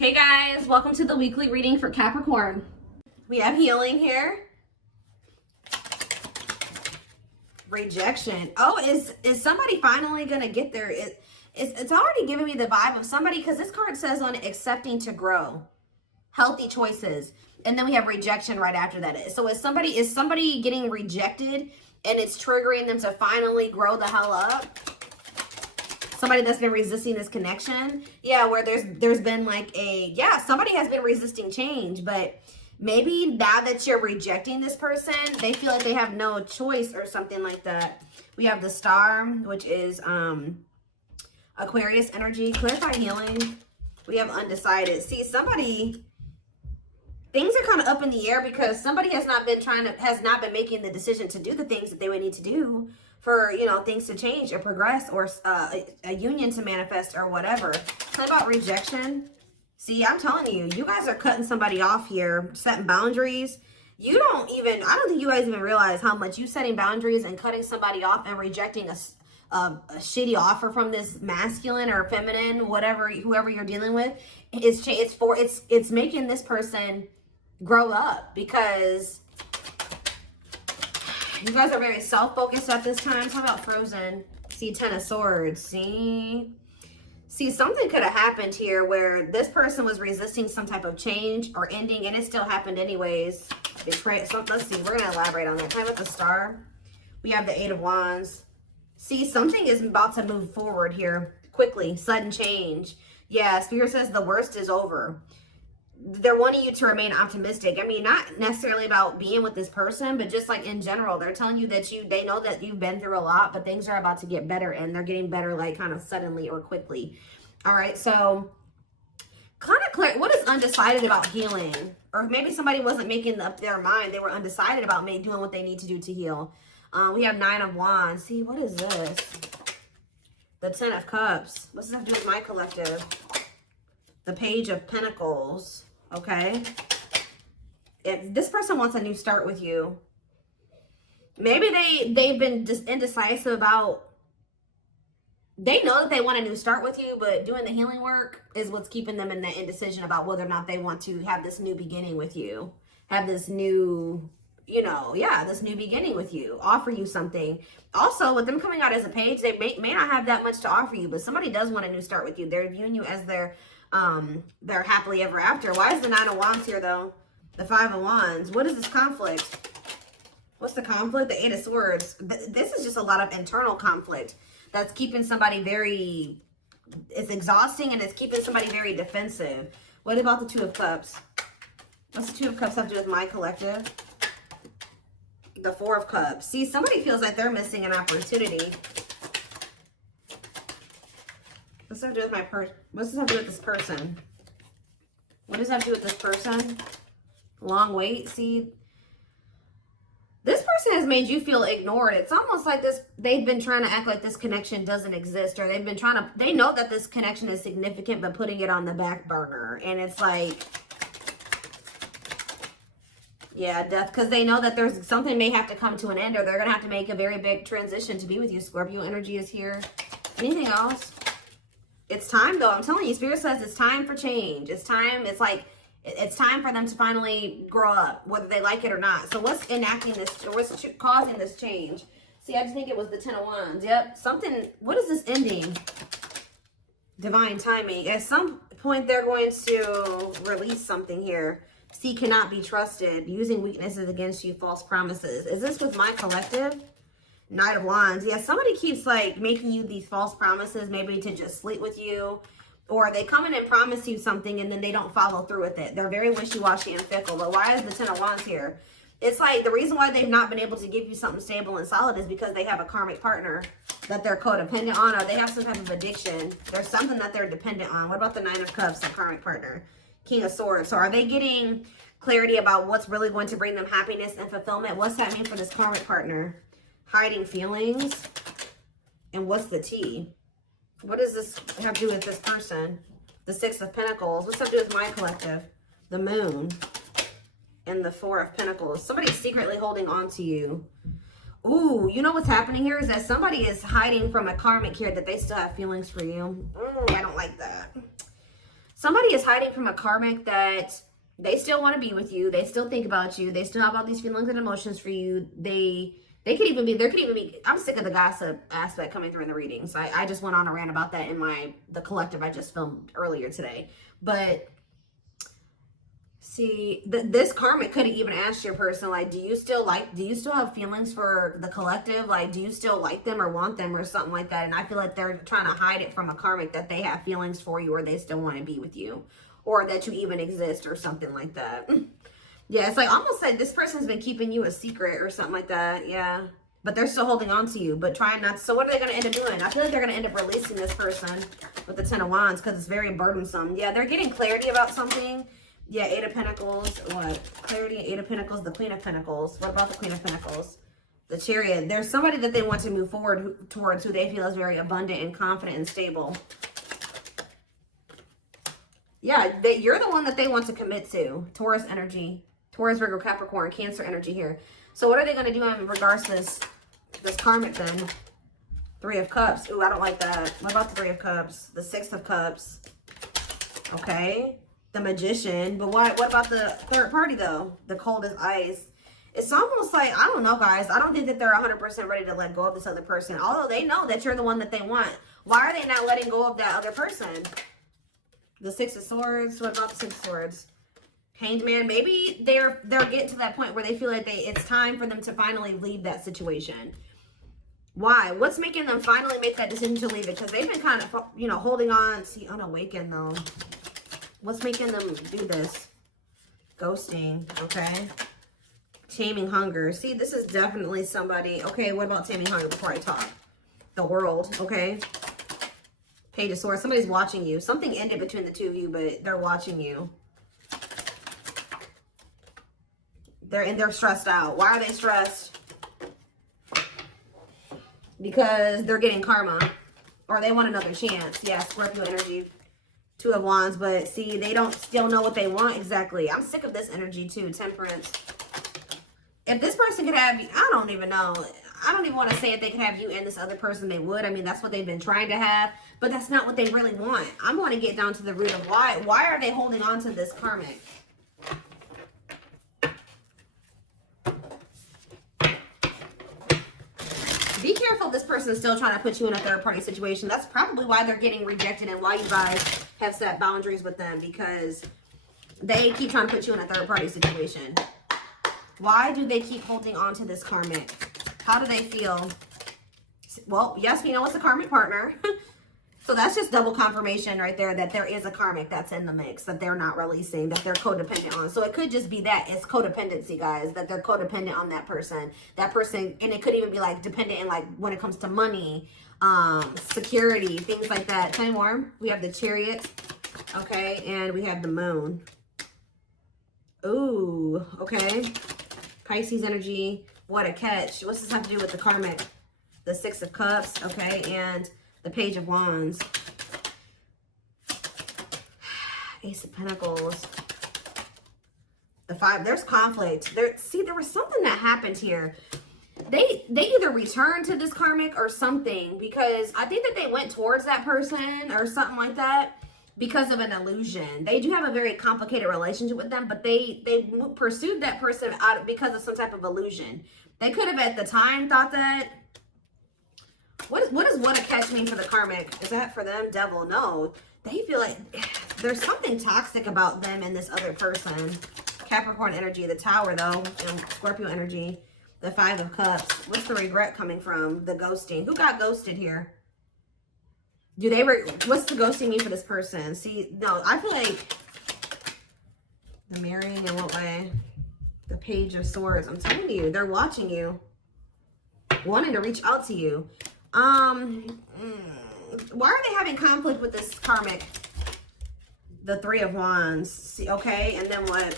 Hey guys, welcome to the weekly reading for Capricorn. We have healing here. Rejection. Oh, is somebody finally gonna get there? It's already giving me the vibe of somebody, because this card says on accepting to grow, healthy choices, and then we have rejection right after that. So is somebody getting rejected and it's triggering them to finally grow the hell up? Somebody that's been resisting this connection. Yeah, where there's been like somebody has been resisting change, but maybe now that you're rejecting this person, they feel like they have no choice or something like that. We have the Star, which is Aquarius energy. Clarify healing. We have undecided. See, things are kind of up in the air because somebody has not been making the decision to do the things that they would need to do for, things to change or progress, or a union to manifest or whatever. Tell me about rejection. See, I'm telling you, you guys are cutting somebody off here, setting boundaries. I don't think you guys even realize how much you setting boundaries and cutting somebody off and rejecting a shitty offer from this masculine or feminine, whoever you're dealing with. It's making this person grow up, because you guys are very self-focused at this time. Talk about Frozen. See, Ten of Swords. See, something could have happened here where this person was resisting some type of change or ending, and it still happened anyways. Betrayal. So let's see. We're going to elaborate on that. Time with the Star. We have the Eight of Wands. See, something is about to move forward here quickly. Sudden change. Yeah, Spirit says the worst is over. They're wanting you to remain optimistic. I mean, not necessarily about being with this person, but just like in general, they're telling you that they know that you've been through a lot, but things are about to get better, and they're getting better like kind of suddenly or quickly. All right, so kind of clear. What is undecided about healing? Or maybe somebody wasn't making up their mind. They were undecided about doing what they need to do to heal. We have Nine of Wands. See, what is this? The Ten of Cups. What's this have to do with my collective? The Page of Pentacles. Okay. If this person wants a new start with you, maybe they've been just indecisive about, they know that they want a new start with you, but doing the healing work is what's keeping them in that indecision about whether or not they want to have this new beginning with you, have this new, this new beginning with you, offer you something. Also, with them coming out as a page, they may not have that much to offer you, but somebody does want a new start with you. They're viewing you as their happily ever after. Why is the Nine of Wands here though? The Five of Wands. What is this conflict? What's the conflict? The Eight of Swords. This is just a lot of internal conflict that's keeping somebody it's exhausting, and it's keeping somebody very defensive. What about the Two of Cups? What's the Two of Cups have to do with my collective? The Four of Cups. See, somebody feels like they're missing an opportunity. What's that have to do with what's this have to do with this person? What does that have to do with this person? Long wait. See, this person has made you feel ignored. It's almost like they've been trying to act like this connection doesn't exist, or they know that this connection is significant, but putting it on the back burner. And it's like, yeah, death, because they know that there's something may have to come to an end, or they're going to have to make a very big transition to be with you. Scorpio energy is here. Anything else? It's time, though. I'm telling you, Spirit says it's time for change. It's time. It's like, it's time for them to finally grow up, whether they like it or not. So what's enacting this, or what's causing this change? See, I just think it was the Ten of Wands. Yep. What is this ending? Divine timing. At some point, they're going to release something here. See, cannot be trusted. Using weaknesses against you, false promises. Is this with my collective? Knight of Wands. Yeah, somebody keeps like making you these false promises, maybe to just sleep with you, or they come in and promise you something and then they don't follow through with it. They're very wishy-washy and fickle. But why is the Ten of Wands here? It's like the reason why they've not been able to give you something stable and solid is because they have a karmic partner that they're codependent on, or they have some type of addiction. There's something that they're dependent on. What about the Nine of Cups, the karmic partner? King of Swords. So are they getting clarity about what's really going to bring them happiness and fulfillment? What's that mean for this karmic partner? Hiding feelings. And what's the tea? What does this have to do with this person? The Six of Pentacles. What's that to do with my collective? The Moon. And the Four of Pentacles. Somebody's secretly holding on to you. Ooh, you know what's happening here is that somebody is hiding from a karmic here that they still have feelings for you. I don't like that. Somebody is hiding from a karmic that they still want to be with you. They still think about you. They still have all these feelings and emotions for you. There could even be, I'm sick of the gossip aspect coming through in the readings. I just went on a rant about that in the collective I just filmed earlier today. But see, this karmic could have even asked your person, like, do you still have feelings for the collective? Like, do you still like them or want them or something like that? And I feel like they're trying to hide it from a karmic that they have feelings for you or they still want to be with you or that you even exist or something like that. Yeah, it's like almost like this person's been keeping you a secret or something like that. Yeah, but they're still holding on to you, but trying not to. So what are they going to end up doing? I feel like they're going to end up releasing this person with the Ten of Wands because it's very burdensome. Yeah, they're getting clarity about something. Yeah, Eight of Pentacles. What? Clarity, Eight of Pentacles, the Queen of Pentacles. What about the Queen of Pentacles? The Chariot. There's somebody that they want to move forward towards who they feel is very abundant and confident and stable. Yeah, you're the one that they want to commit to. Taurus energy. Taurus, Virgo, Capricorn, Cancer energy here. So what are they going to do in regards to this karmic then? Three of Cups. Ooh, I don't like that. What about the Three of Cups? The Six of Cups. Okay. The Magician. But what about the third party though? The Cold as Ice. It's almost like, I don't know, guys. I don't think that they're 100% ready to let go of this other person. Although they know that you're the one that they want. Why are they not letting go of that other person? The Six of Swords. What about the Six of Swords? Hanged Man. Maybe they're getting to that point where they feel like it's time for them to finally leave that situation. Why? What's making them finally make that decision to leave it? Because they've been kind of, you know, holding on. See, unawakened though. What's making them do this? Ghosting. Okay. Taming Hunger. See, this is definitely somebody. Okay, what about Taming Hunger before I talk? The World. Okay. Page of Swords. Somebody's watching you. Something ended between the two of you, but they're watching you. They're stressed out. Why are they stressed? Because they're getting karma. Or they want another chance. Yeah, Scorpio energy. Two of Wands. But see, they don't still know what they want exactly. I'm sick of this energy too. Temperance. If this person could have you, I don't even know. I don't even want to say if they could have you and this other person, they would. I mean, that's what they've been trying to have. But that's not what they really want. I'm going to get down to the root of why. Why are they holding on to this karmic? Be careful if this person is still trying to put you in a third-party situation. That's probably why they're getting rejected and why you guys have set boundaries with them, because they keep trying to put you in a third-party situation. Why do they keep holding on to this karmic? How do they feel? Well, yes, we know it's a karmic partner. So that's just double confirmation right there that there is a karmic that's in the mix that they're not releasing, that they're codependent on. So it could just be that it's codependency, guys, that they're codependent on that person. That person, and it could even be like dependent in like when it comes to money, security, things like that. Tell me more. We have the Chariot, okay, and we have the Moon. Ooh, okay. Pisces energy. What a catch. What's this have to do with the karmic? The Six of Cups, okay, and the Page of Wands. Ace of Pentacles. The Five. There's conflict. See, there was something that happened here. They either returned to this karmic or something, because I think that they went towards that person or something like that because of an illusion. They do have a very complicated relationship with them, but they pursued that person because of some type of illusion. They could have at the time thought that. What does what a catch mean for the karmic? Is that for them? Devil? No. They feel like there's something toxic about them and this other person. Capricorn energy, the Tower though, and Scorpio energy, the Five of Cups. What's the regret coming from? The ghosting. Who got ghosted here? What's the ghosting mean for this person? See, no, I feel like the marrying in what way? The Page of Swords. I'm telling you, they're watching you, wanting to reach out to you. Why are they having conflict with this karmic? The Three of Wands. See, okay, and then what?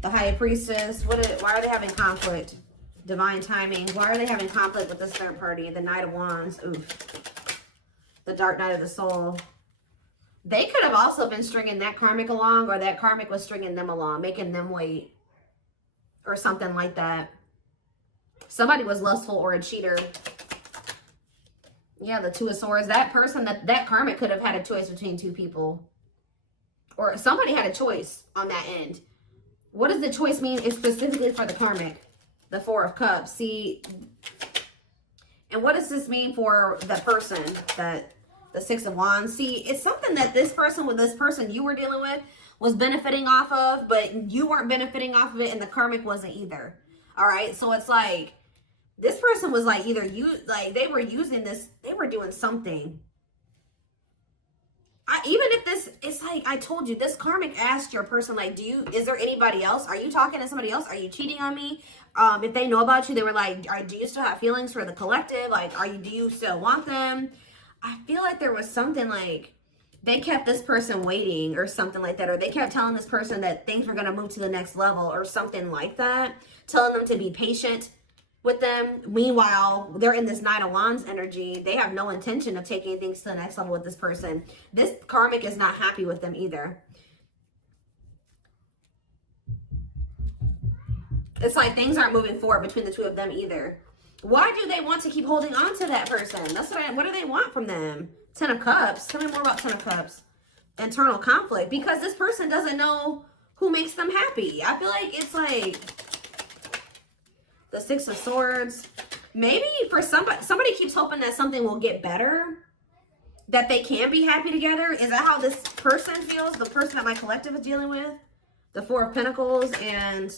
The High Priestess. Why are they having conflict? Divine Timing. Why are they having conflict with this third party? The Knight of Wands. Oof. The Dark Night of the Soul. They could have also been stringing that karmic along, or that karmic was stringing them along, making them wait, or something like that. Somebody was lustful or a cheater. Yeah, the Two of Swords. That person, that karmic could have had a choice between two people. or somebody had a choice on that end. What does the choice mean? It's specifically for the karmic, the Four of Cups. See, and what does this mean for the person, that the Six of Wands? See, it's something that this person with this person you were dealing with was benefiting off of, but you weren't benefiting off of it, and the karmic wasn't either. All right, so it's like this person was like either they were using this, they were doing something. Even if this, it's like I told you, this karmic asked your person, like, is there anybody else? Are you talking to somebody else? Are you cheating on me? If they know about you, they were like, do you still have feelings for the collective? Like, do you still want them? I feel like there was something like they kept this person waiting or something like that, or they kept telling this person that things were going to move to the next level or something like that, telling them to be patient with them. Meanwhile, they're in this Nine of Wands energy. They have no intention of taking things to the next level with this person. This karmic is not happy with them either. It's like things aren't moving forward between the two of them either. Why do they want to keep holding on to that person? That's what do they want from them? Ten of Cups. Tell me more about Ten of Cups. Internal conflict. Because this person doesn't know who makes them happy. I feel like it's like the Six of Swords. Maybe for somebody keeps hoping that something will get better, that they can be happy together. Is that how this person feels? The person that my collective is dealing with? The Four of Pentacles and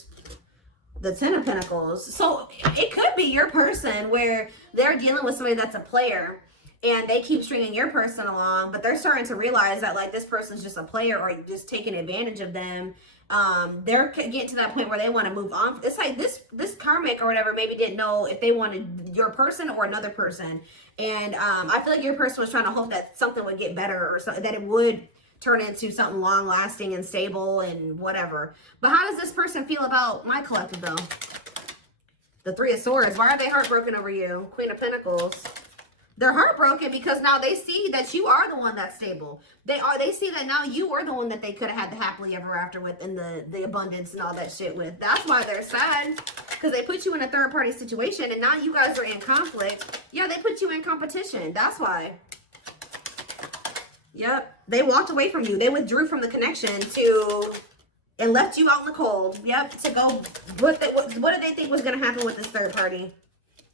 the Ten of Pentacles. So it could be your person where they're dealing with somebody that's a player and they keep stringing your person along, but they're starting to realize that like this person's just a player or just taking advantage of them. They're getting to that point where they want to move on. It's like this karmic or whatever maybe didn't know if they wanted your person or another person. And I feel like your person was trying to hope that something would get better or something, that it would turn into something long lasting and stable and whatever. But how does this person feel about my collective though? The Three of Swords. Why are they heartbroken over you? Queen of Pentacles. They're heartbroken because now they see that you are the one that's stable. They see that now you are the one that they could have had the happily ever after with and the abundance and all that shit with. That's why they're sad. Because they put you in a third party situation and now you guys are in conflict. Yeah, they put you in competition. That's why. Yep. They walked away from you. They withdrew from the connection and left you out in the cold. Yep. To go, what did they think was going to happen with this third party?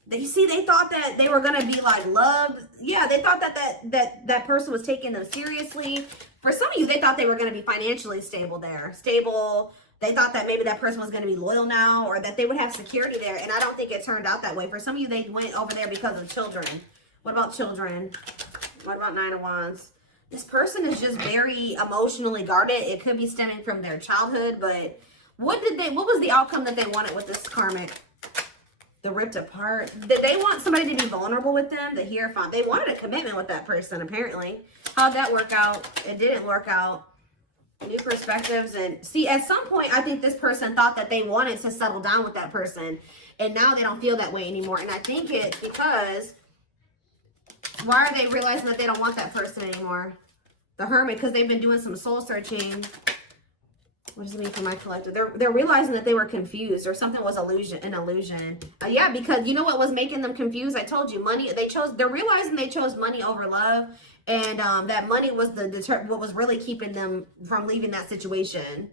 They thought that they were going to be like loved. Yeah, they thought that person was taking them seriously. For some of you, they thought they were going to be financially stable there. Stable. They thought that maybe that person was going to be loyal now or that they would have security there. And I don't think it turned out that way. For some of you, they went over there because of children. What about children? What about Nine of Wands? This person is just very emotionally guarded. It could be stemming from their childhood, but what was the outcome that they wanted with this karmic? The ripped apart. Did they want somebody to be vulnerable with them? The Hierophant. They wanted a commitment with that person, apparently. How'd that work out? It didn't work out. New perspectives. And see, at some point, I think this person thought that they wanted to settle down with that person. And now they don't feel that way anymore. And I think it's because, why are they realizing that they don't want that person anymore? The Hermit, because they've been doing some soul searching. What does it mean for my collective? They're realizing that they were confused or something was an illusion. Yeah, because you know what was making them confused? I told you, money. They're realizing they chose money over love, and that money was what was really keeping them from leaving that situation.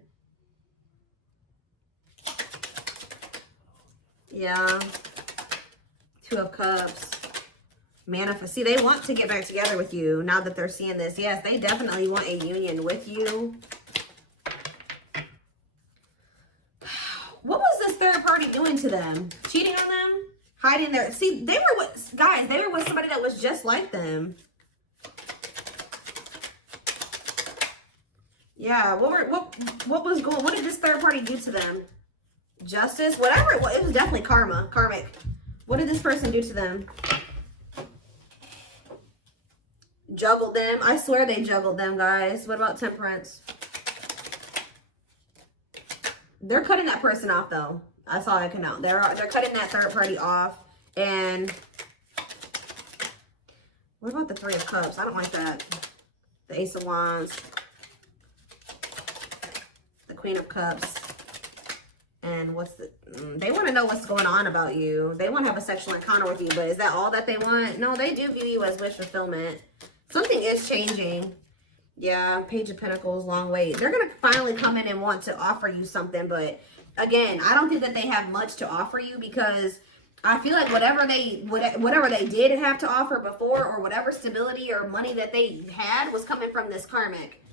Yeah. Two of Cups. Manifest. See, they want to get back together with you now that they're seeing this. Yes, they definitely want a union with you. What was this third party doing to them? Cheating on them? Hiding their... See, they were with... Guys, they were with somebody that was just like them. Yeah, what was going... What did this third party do to them? Justice? Whatever it was. It was definitely karma. Karmic. What did this person do to them? Juggled them. I swear they juggled them, guys. What about Temperance? They're cutting that person off, though. That's all I can know. They're cutting that third party off. And what about the Three of Cups? I don't like that. The Ace of Wands. The Queen of Cups. And what's the... they want to know what's going on about you. They want to have a sexual encounter with you. But is that all that they want? No, they do view you as wish fulfillment. Something is changing. Yeah, Page of Pentacles, long wait. They're going to finally come in and want to offer you something. But again, I don't think that they have much to offer you, because I feel like whatever they did have to offer before, or whatever stability or money that they had, was coming from this karmic.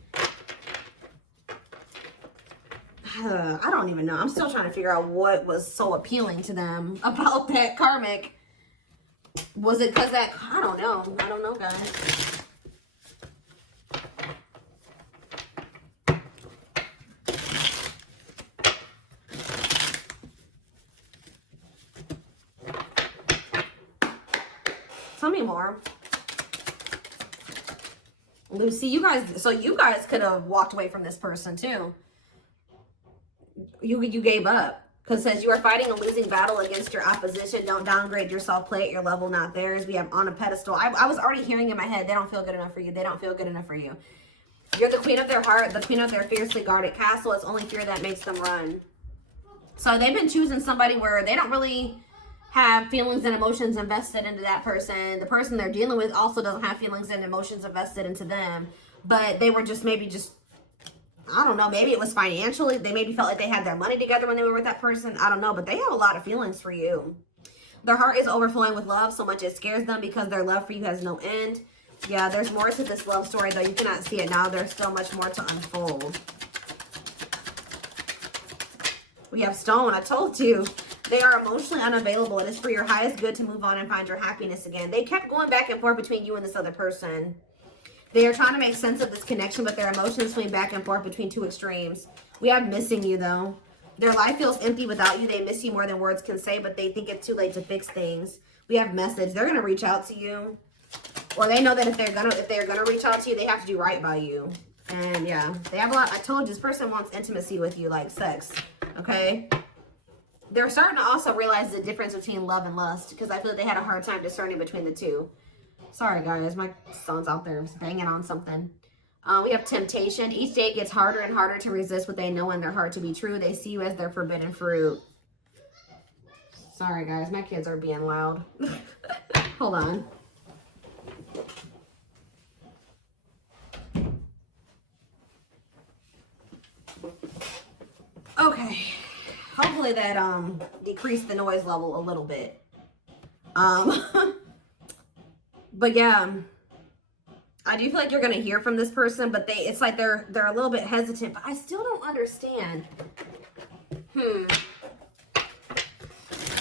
I don't even know. I'm still trying to figure out what was so appealing to them about that karmic. Was it because that, I don't know. I don't know, guys. Tell me more. Lucy, you guys could have walked away from this person too. You gave up. Because it says you are fighting a losing battle against your opposition. Don't downgrade yourself. Play at your level, not theirs. We have on a pedestal. I was already hearing in my head, they don't feel good enough for you. They don't feel good enough for you. You're the queen of their heart, the queen of their fiercely guarded castle. It's only fear that makes them run. So they've been choosing somebody where they don't really have feelings and emotions invested into that person. The person they're dealing with also doesn't have feelings and emotions invested into them. But they were just I don't know, maybe it was financially. They maybe felt like they had their money together when they were with that person. I don't know, but they have a lot of feelings for you. Their heart is overflowing with love so much it scares them, because their love for you has no end. Yeah, there's more to this love story, though. You cannot see it now. There's still much more to unfold. We have Stone. I told you. They are emotionally unavailable. It is for your highest good to move on and find your happiness again. They kept going back and forth between you and this other person. They are trying to make sense of this connection, but their emotions swing back and forth between two extremes. We have missing you, though. Their life feels empty without you. They miss you more than words can say, but they think it's too late to fix things. We have message. They're gonna reach out to you, or they know that if they're gonna reach out to you, they have to do right by you. And yeah, they have a lot. I told you, this person wants intimacy with you, like sex. Okay. They're starting to also realize the difference between love and lust, because I feel like they had a hard time discerning between the two. Sorry, guys. My son's out there banging on something. We have temptation. Each day gets harder and harder to resist what they know in their heart to be true. They see you as their forbidden fruit. Sorry, guys. My kids are being loud. Hold on. Okay. Hopefully that decreased the noise level a little bit. But yeah, I do feel like you're gonna hear from this person, but it's like they're a little bit hesitant. But I still don't understand. You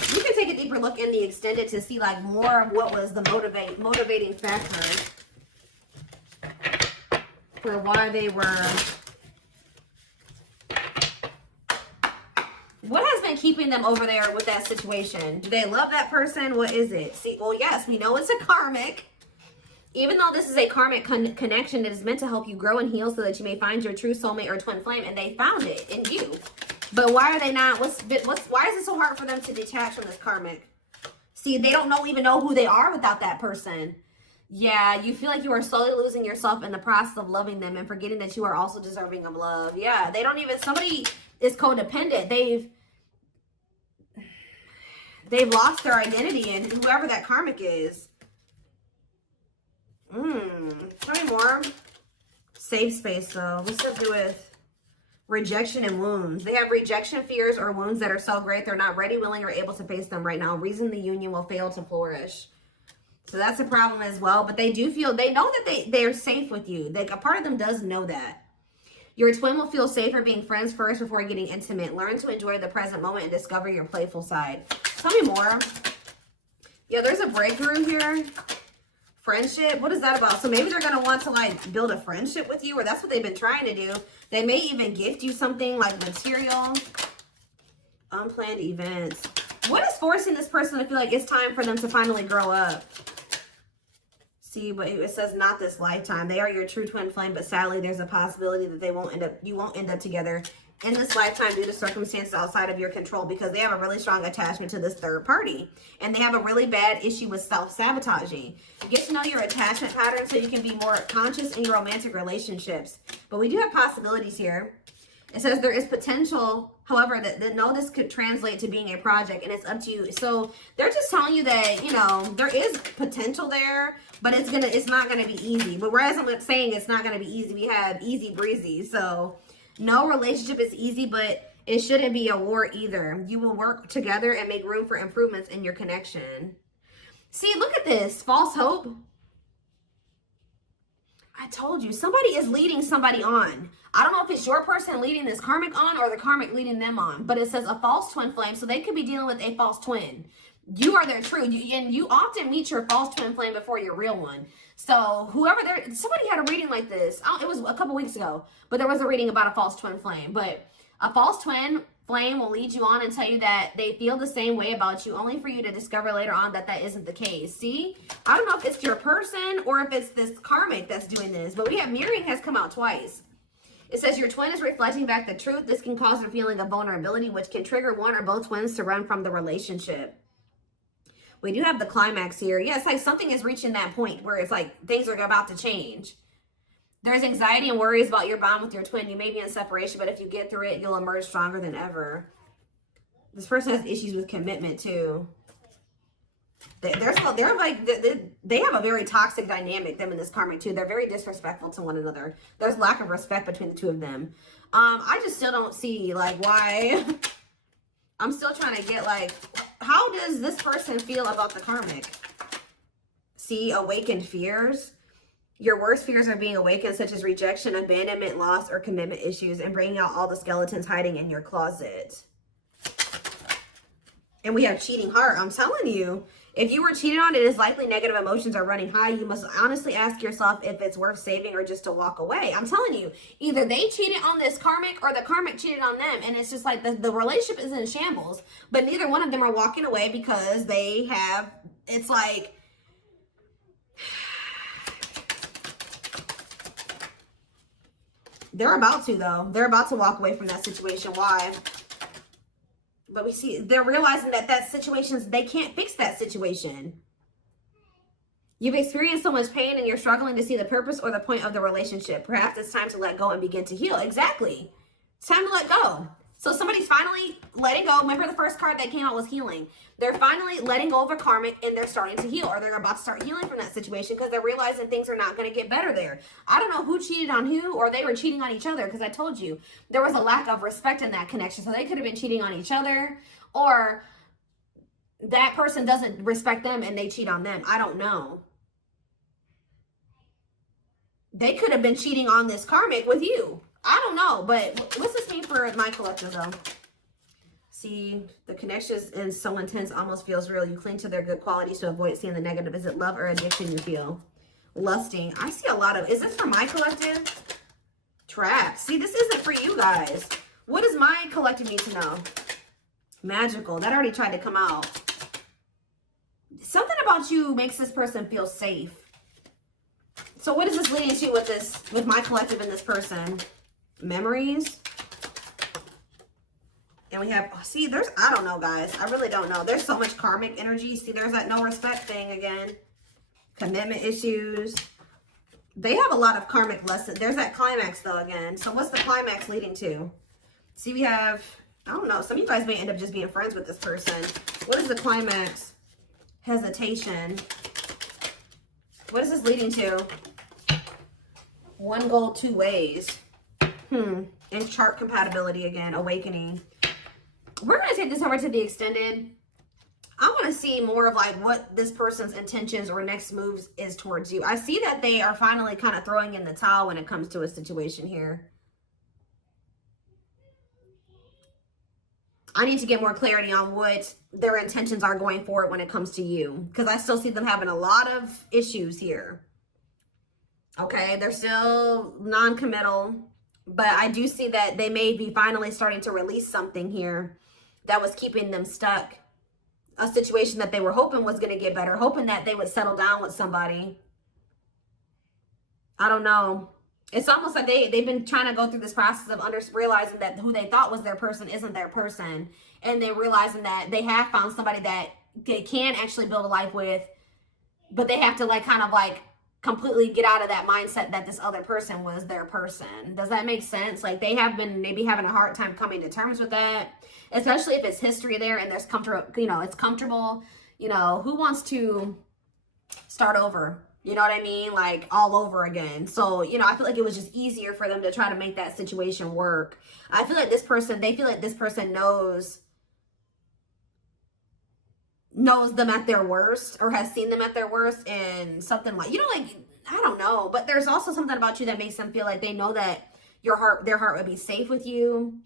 can take a deeper look in the extended to see like more of what was the motivating factor for why they were. What has been keeping them over there with that situation? Do they love that person? What is it? See, well, yes, we know it's a karmic. Even though this is a karmic connection, it is meant to help you grow and heal so that you may find your true soulmate or twin flame, and they found it in you. But why are they not? Why is it so hard for them to detach from this karmic? See, they don't even know who they are without that person. Yeah, you feel like you are slowly losing yourself in the process of loving them and forgetting that you are also deserving of love. Yeah, they don't even, somebody is codependent. They've lost their identity in whoever that karmic is. Tell me more. Safe space, though. What's to do with rejection and wounds? They have rejection fears or wounds that are so great they're not ready, willing, or able to face them right now. Reason the union will fail to flourish. So that's a problem as well. But they do feel, they know that they're safe with you. Like, a part of them does know that. Your twin will feel safer being friends first before getting intimate. Learn to enjoy the present moment and discover your playful side. Tell me more. Yeah, there's a breakthrough here. Friendship. What is that about? So maybe they're going to want to like build a friendship with you, or that's what they've been trying to do. They may even gift you something like material. Unplanned events. What is forcing this person to feel like it's time for them to finally grow up? See, but it says not this lifetime. They are your true twin flame, but sadly there's a possibility that you won't end up together in this lifetime due to circumstances outside of your control, because they have a really strong attachment to this third party, and they have a really bad issue with self-sabotaging. Get to know your attachment pattern so you can be more conscious in your romantic relationships. But we do have possibilities here. It says there is potential, however, that no, this could translate to being a project, and it's up to you. So they're just telling you that, you know, there is potential there, but it's not gonna be easy. But whereas I'm saying it's not gonna be easy, we have easy breezy. So no relationship is easy, but it shouldn't be a war either. You will work together and make room for improvements in your connection. See, look at this, false hope. I told you, somebody is leading somebody on. I don't know if it's your person leading this karmic on or the karmic leading them on, but it says a false twin flame, so they could be dealing with a false twin. You are their true, and you often meet your false twin flame before your real one. So whoever somebody had a reading like this. It was a couple weeks ago, but there was a reading about a false twin flame. But a false twin flame will lead you on and tell you that they feel the same way about you, only for you to discover later on that that isn't the case. See, I don't know if it's your person or if it's this karmic that's doing this, but we have mirroring has come out twice. It says your twin is reflecting back the truth. This can cause a feeling of vulnerability, which can trigger one or both twins to run from the relationship. We do have the climax here. Yeah, it's like something is reaching that point where it's like things are about to change. There's anxiety and worries about your bond with your twin. You may be in separation, but if you get through it, you'll emerge stronger than ever. This person has issues with commitment too. They have a very toxic dynamic, them and this karmic too. They're very disrespectful to one another. There's lack of respect between the two of them. I just still don't see like why. I'm still trying to get like, how does this person feel about the karmic? See, awakened fears. Your worst fears are being awakened, such as rejection, abandonment, loss, or commitment issues, and bringing out all the skeletons hiding in your closet. And we have cheating heart. I'm telling you, if you were cheated on, it is likely negative emotions are running high. You must honestly ask yourself if it's worth saving or just to walk away. I'm telling you, either they cheated on this karmic or the karmic cheated on them. And it's just like the relationship is in shambles, but neither one of them are walking away because they have, it's like, they're about to though. They're about to walk away from that situation. Why? But we see they're realizing that situations, they can't fix that situation. You've experienced so much pain and you're struggling to see the purpose or the point of the relationship. Perhaps it's time to let go and begin to heal. Exactly. It's time to let go. So somebody's finally letting go. Remember the first card that came out was healing. They're finally letting go of a karmic and they're starting to heal, or they're about to start healing from that situation because they're realizing things are not going to get better there. I don't know who cheated on who, or they were cheating on each other, because I told you there was a lack of respect in that connection. So they could have been cheating on each other, or that person doesn't respect them and they cheat on them. I don't know. They could have been cheating on this karmic with you. I don't know, but what's this mean for my collective though? See, the connection is so intense, almost feels real. You cling to their good qualities to avoid seeing the negative. Is it love or addiction you feel? Lusting. I see a lot of, is this for my collective? Trap. See, this isn't for you guys. What does my collective need to know? Magical. That already tried to come out. Something about you makes this person feel safe. So what is this leading to with my collective and this person? Memories. And we have, see, I don't know, guys. I really don't know. There's so much karmic energy. See, there's that no respect thing again. Commitment issues. They have a lot of karmic lessons. There's that climax, though, again. So what's the climax leading to? See, we have, I don't know. Some of you guys may end up just being friends with this person. What is the climax? Hesitation. What is this leading to? One goal, two ways. And chart compatibility again. Awakening. We're going to take this over to the extended. I want to see more of like what this person's intentions or next moves is towards you. I see that they are finally kind of throwing in the towel when it comes to a situation here. I need to get more clarity on what their intentions are going forward when it comes to you, because I still see them having a lot of issues here. Okay, they're still non-committal, but I do see that they may be finally starting to release something here that was keeping them stuck. A situation that they were hoping was going to get better, hoping that they would settle down with somebody. I don't know. It's almost like they've been trying to go through this process of realizing that who they thought was their person isn't their person. And they're realizing that they have found somebody that they can actually build a life with, but they have to like kind of like completely get out of that mindset that this other person was their person. Does that make sense? Like, they have been maybe having a hard time coming to terms with that, especially if it's history there and there's comfortable, you know, it's comfortable. You know, who wants to start over? You know what I mean? Like, all over again. So, you know, I feel like it was just easier for them to try to make that situation work. I feel like this person, they feel like this person knows them at their worst, or has seen them at their worst, and something like, you know, like, I don't know, but there's also something about you that makes them feel like they know that their heart would be safe with you,